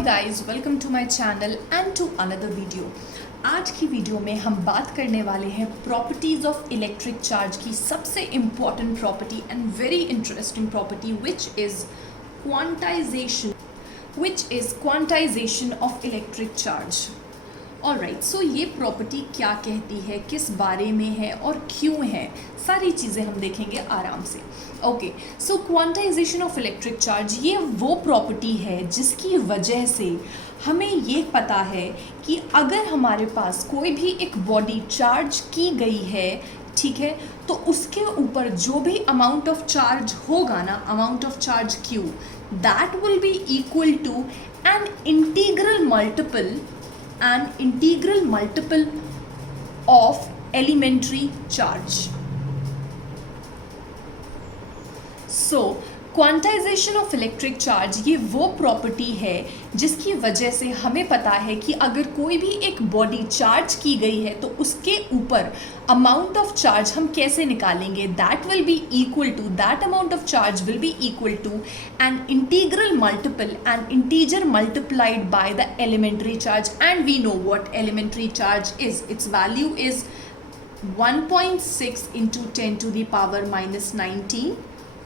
Hi guys, welcome to my channel and to another video. आज की video में हम बात करने वाले हैं प्रॉपर्टीज ऑफ इलेक्ट्रिक चार्ज की सबसे important property and very interesting property which is quantization of electric charge. Alright, so ये प्रॉपर्टी क्या कहती है, किस बारे में है और क्यों है, सारी चीज़ें हम देखेंगे आराम से। Okay, so quantization of electric charge ये वो प्रॉपर्टी है जिसकी वजह से हमें ये पता है कि अगर हमारे पास कोई भी एक बॉडी चार्ज की गई है, ठीक है, तो उसके ऊपर जो भी अमाउंट ऑफ चार्ज होगा ना, amount of charge Q, that will be equal to an integral multiple of elementary charge. So quantization of electric charge ये वो प्रॉपर्टी है जिसकी वजह से हमें पता है कि अगर कोई भी एक बॉडी चार्ज की गई है तो उसके ऊपर अमाउंट ऑफ चार्ज हम कैसे निकालेंगे, that will be equal to, that amount of charge will be equal to an integer multiplied by the elementary charge, and we know what elementary charge is, its value is 1.6 into 10 to the power minus 19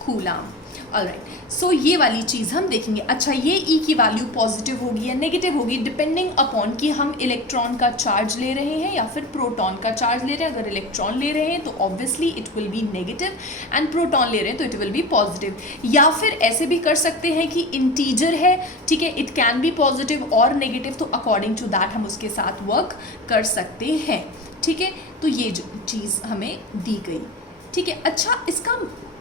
coulomb. Alright, so ये वाली चीज़ हम देखेंगे। अच्छा, ये E की value positive होगी या negative होगी डिपेंडिंग अपॉन कि हम इलेक्ट्रॉन का चार्ज ले रहे हैं या फिर प्रोटॉन का चार्ज ले रहे हैं। अगर इलेक्ट्रॉन ले रहे हैं तो obviously it will B negative and proton ले रहे हैं तो इट विल बी पॉजिटिव। या फिर ऐसे भी कर सकते हैं कि इंटीजर है, ठीक है, इट कैन बी पॉजिटिव और नेगेटिव, तो अकॉर्डिंग टू दैट हम उसके साथ वर्क कर सकते हैं, ठीक है। तो ये जो चीज़ हमें दी गई, ठीक है। अच्छा, इसका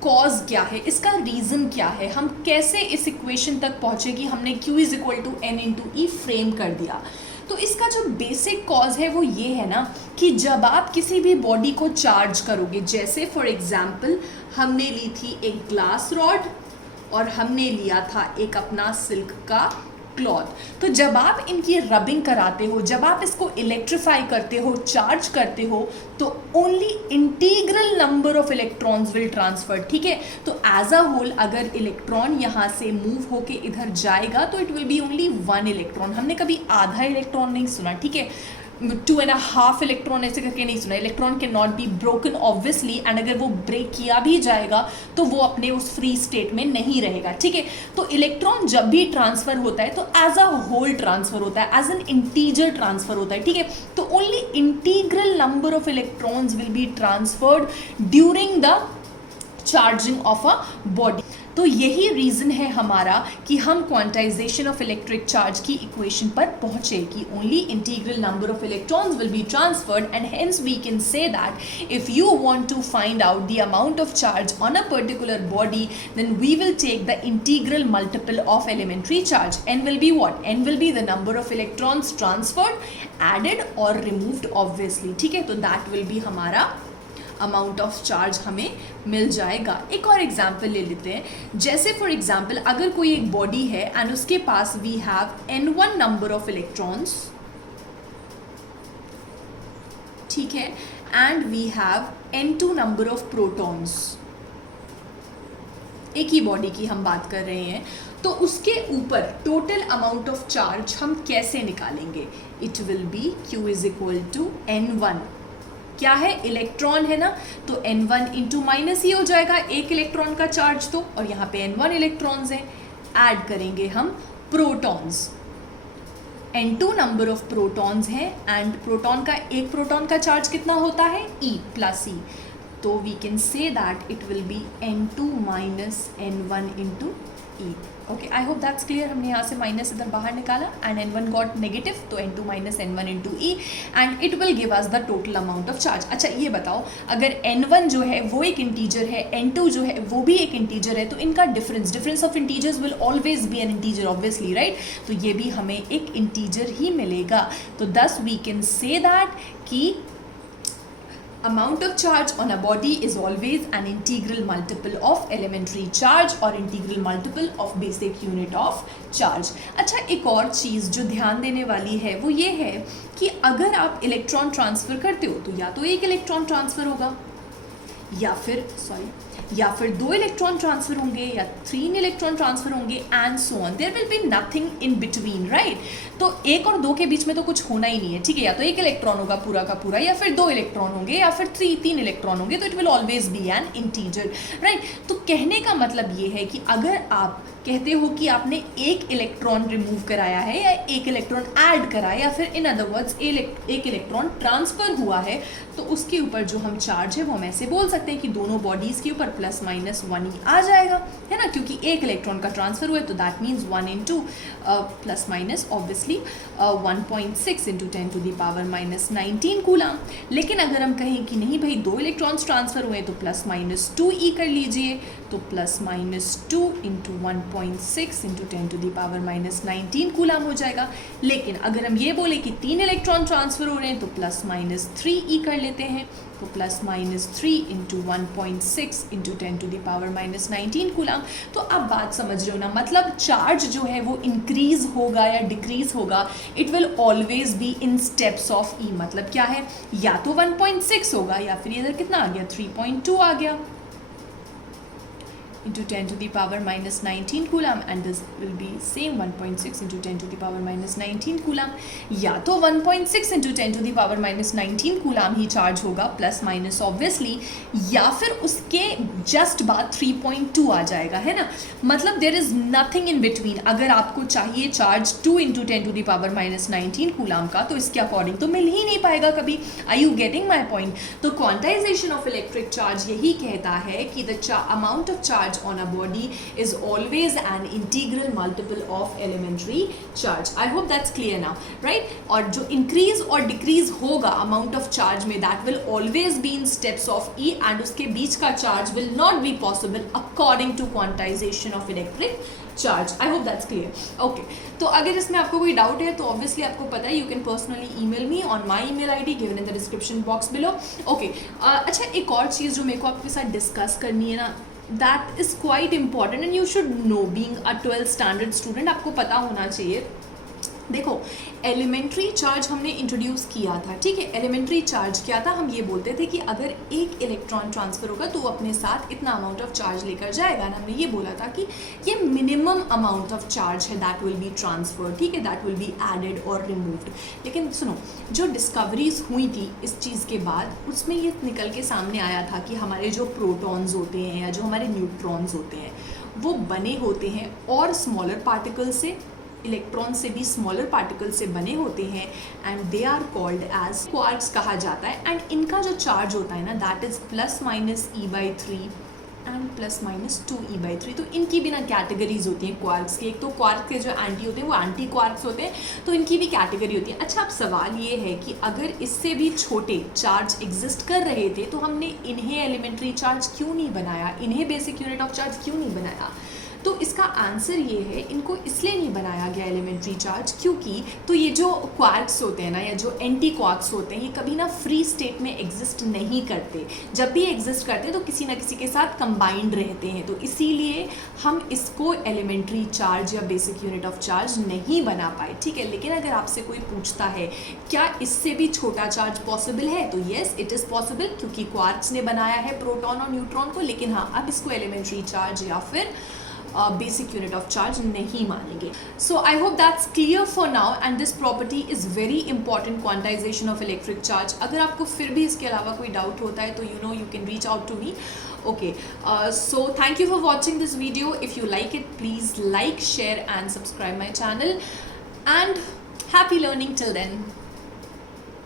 कॉज क्या है, इसका रीज़न क्या है, हम कैसे इस इक्वेशन तक पहुँचे कि हमने Q is equal to N into E frame कर दिया। तो इसका जो बेसिक कॉज है वो ये है ना कि जब आप किसी भी बॉडी को चार्ज करोगे, जैसे फॉर एग्जाम्पल हमने ली थी एक ग्लास रॉड और हमने लिया था एक अपना सिल्क का क्लॉथ, तो जब आप इनकी रबिंग कराते हो, जब आप इसको इलेक्ट्रीफाई करते हो, चार्ज करते हो, तो only integral number of electrons will transfer, ठीक है। तो एज अ होल अगर इलेक्ट्रॉन यहाँ से मूव होके इधर जाएगा तो it will B only 1 electron. हमने कभी आधा इलेक्ट्रॉन नहीं सुना, ठीक है, 2.5 इलेक्ट्रॉन ऐसे करके नहीं सुना। Electron can not be broken obviously, and अगर वो ब्रेक किया भी जाएगा तो वो अपने उस फ्री स्टेट में नहीं रहेगा, ठीक है। तो इलेक्ट्रॉन जब भी ट्रांसफर होता है तो एज अ होल ट्रांसफर होता है, एज एन इंटीजर ट्रांसफर होता है, ठीक है। तो only integral number of electrons will be transferred during the charging of a body. तो यही रीज़न है हमारा कि हम क्वांटाइजेशन ऑफ इलेक्ट्रिक चार्ज की इक्वेशन पर पहुंचे कि only integral number of electrons will be transferred, and hence we can say that if you want to find out the amount of charge on a particular body, then we will take the integral multiple of elementary charge. n will be what? n will be the number of electrons transferred, added और removed obviously, ठीक है। तो that will B हमारा amount of charge हमें मिल जाएगा। एक और example ले लेते हैं, जैसे फॉर एग्जाम्पल अगर कोई एक बॉडी है एंड उसके पास we have n1 number of electrons, ठीक है, and we have n2 number of protons, एक ही बॉडी की हम बात कर रहे हैं, तो उसके ऊपर टोटल अमाउंट ऑफ चार्ज हम कैसे निकालेंगे। It will be Q is equal to N1, क्या है, इलेक्ट्रॉन है ना, तो N1 इंटू माइनस ही हो जाएगा एक इलेक्ट्रॉन का चार्ज, तो और यहाँ पे N1 इलेक्ट्रॉन्स हैं, ऐड करेंगे हम protons, N2 number of protons हैं, एंड प्रोटॉन का एक प्रोटॉन का चार्ज कितना होता है, E प्लस E, तो we can say that it will be N2 minus N1 into E। Okay, I hope that's clear. हमने यहाँ से माइनस इधर बाहर निकाला एंड N1 गॉट नेगेटिव, तो N2 minus N1 into E, and it will give us the total amount of charge. अच्छा, ये बताओ, अगर N1 जो है वो एक इंटीजर है, N2 जो है वो भी एक इंटीजर है, तो इनका difference of integers will always B N integer obviously, right. तो ये भी हमें एक इंटीजर ही मिलेगा। तो दस वी कैन से दैट कि amount of charge on a body is always an integral multiple of elementary charge or integral multiple of basic unit of charge। अच्छा, एक और चीज़ जो ध्यान देने वाली है वो ये है कि अगर आप इलेक्ट्रॉन ट्रांसफ़र करते हो तो या तो एक इलेक्ट्रॉन ट्रांसफ़र होगा या फिर या फिर 2 इलेक्ट्रॉन ट्रांसफर होंगे या 3 इलेक्ट्रॉन ट्रांसफर होंगे and so on, there will be nothing in between, right. तो 1 और 2 के बीच में तो कुछ होना ही नहीं है, ठीक है, या तो 1 इलेक्ट्रॉन होगा पूरा का पूरा, या फिर 2 इलेक्ट्रॉन होंगे, या फिर 3 इलेक्ट्रॉन होंगे, तो it will always B N integer, right. तो कहने का मतलब ये है कि अगर आप कहते हो कि आपने 1 इलेक्ट्रॉन रिमूव कराया है या 1 इलेक्ट्रॉन ऐड कराया, या फिर in other words 1 electron transfer हुआ है, तो उसके ऊपर जो हम चार्ज है वो हम ऐसे बोल सकते हैं कि दोनों बॉडीज के ऊपर ±1 ही आ जाएगा, है ना, क्योंकि 1 इलेक्ट्रॉन का ट्रांसफर हुआ है, तो that means 1 into plus minus obviously 1.6 into 10⁻⁻19 coulomb. लेकिन अगर हम कहें कि नहीं भाई 2 इलेक्ट्रॉन्स ट्रांसफर हुए तो ±2e कर लीजिए, तो +2 इंटू 1.6 इंटू 10⁻⁻19 कूलम हो जाएगा। लेकिन अगर हम ये बोले कि 3 इलेक्ट्रॉन ट्रांसफर हो रहे हैं तो +-3e कर लेते हैं, तो +-3 इंटू 1.6 इंटू 10⁻⁻19 कूलम। तो आप बात समझ रहे हो ना, मतलब चार्ज जो है वो इंक्रीज होगा या डिक्रीज होगा, it will always be in steps of e. मतलब क्या है, या तो 1.6 होगा या फिर इधर कितना आ गया 3.2 आ गया into 10⁻⁻19 coulomb, and this will be same 1.6 into 10⁻⁻19 coulomb, या तो 1.6 into 10⁻⁻19 कूलम ही चार्ज होगा प्लस माइनस ऑब्वियसली, या फिर उसके जस्ट बाद 3.2 आ जाएगा, है ना। मतलब there is nothing in between. अगर आपको चाहिए चार्ज 2 into 10⁻⁻19 कूलम का, तो इसके अकॉर्डिंग तो मिल ही नहीं पाएगा कभी। Are you getting my point? तो क्वांटाइजेशन ऑफ इलेक्ट्रिक चार्ज यही कहता है कि the amount of charge on a body is always an integral multiple of elementary charge. I hope that's clear now, right? और जो increase और decrease होगा amount of charge में, that will always be in steps of E, and उसके बीच का charge will not be possible according to quantization of electric charge. I hope that's clear. Okay. तो अगर इसमें आपको कोई डाउट है तो ऑब्वियसली आपको पता है, you can personally email me on my email ID given in the description box below. Okay. अच्छा, एक और चीज़ जो मेरे को आपके साथ डिस्कस करनी है ना, that is quite important and you should know, being a 12th standard student आपको पता होना चाहिए। देखो, एलिमेंट्री चार्ज हमने इंट्रोड्यूस किया था, ठीक है। एलिमेंट्री चार्ज क्या था, हम ये बोलते थे कि अगर 1 इलेक्ट्रॉन ट्रांसफर होगा तो वो अपने साथ इतना अमाउंट ऑफ चार्ज लेकर जाएगा, ना हमने ये बोला था कि ये मिनिमम अमाउंट ऑफ चार्ज है दैट विल बी ट्रांसफर, ठीक है, दैट विल बी एडेड और रिमूव्ड। लेकिन सुनो, जो डिस्कवरीज हुई थी इस चीज़ के बाद, उसमें ये निकल के सामने आया था कि हमारे जो प्रोटॉन्स होते हैं या जो हमारे न्यूट्रॉन्स होते हैं वो बने होते हैं और स्मॉलर पार्टिकल से, इलेक्ट्रॉन से भी स्मॉलर पार्टिकल से बने होते हैं, and they are called as quarks कहा जाता है। एंड इनका जो चार्ज होता है ना, that is +-e/3 and +-2e/3। तो इनकी भी ना कैटेगरीज होती हैं क्वार्क्स की। एक तो क्वार्क के जो एंटी होते हैं वो एंटी क्वार्क्स होते हैं, तो इनकी भी कैटेगरी होती है। अच्छा, अब सवाल ये है कि अगर इससे भी छोटे चार्ज एग्जिस्ट कर रहे थे तो हमने इन्हें एलिमेंट्री चार्ज क्यों नहीं बनाया, इन्हें बेसिक यूनिट ऑफ चार्ज क्यों नहीं बनाया? तो इसका आंसर ये है, इनको इसलिए नहीं बनाया गया एलिमेंट्री चार्ज क्योंकि तो ये जो क्वार्क्स होते हैं ना, या जो एंटी क्वार्क्स होते हैं, ये कभी ना फ्री स्टेट में एग्जिस्ट नहीं करते। जब भी एग्जिस्ट करते हैं तो किसी ना किसी के साथ कंबाइंड रहते हैं, तो इसीलिए हम इसको एलिमेंट्री चार्ज या बेसिक यूनिट ऑफ चार्ज नहीं बना पाए, ठीक है। लेकिन अगर आपसे कोई पूछता है क्या इससे भी छोटा चार्ज पॉसिबल है, तो येस इट इज़ पॉसिबल, क्योंकि क्वार्क्स ने बनाया है प्रोटॉन और न्यूट्रॉन को। लेकिन हाँ, अब इसको एलिमेंट्री चार्ज या फिर basic unit of charge नहीं मानेंगे। So I hope that's clear for now, and this property is very important quantization of electric charge. अगर आपको फिर भी इसके अलावा कोई डाउट होता है तो you can reach out to me. Okay, so thank you for watching this video. If you like it, please like, share and subscribe my channel, and happy learning till then.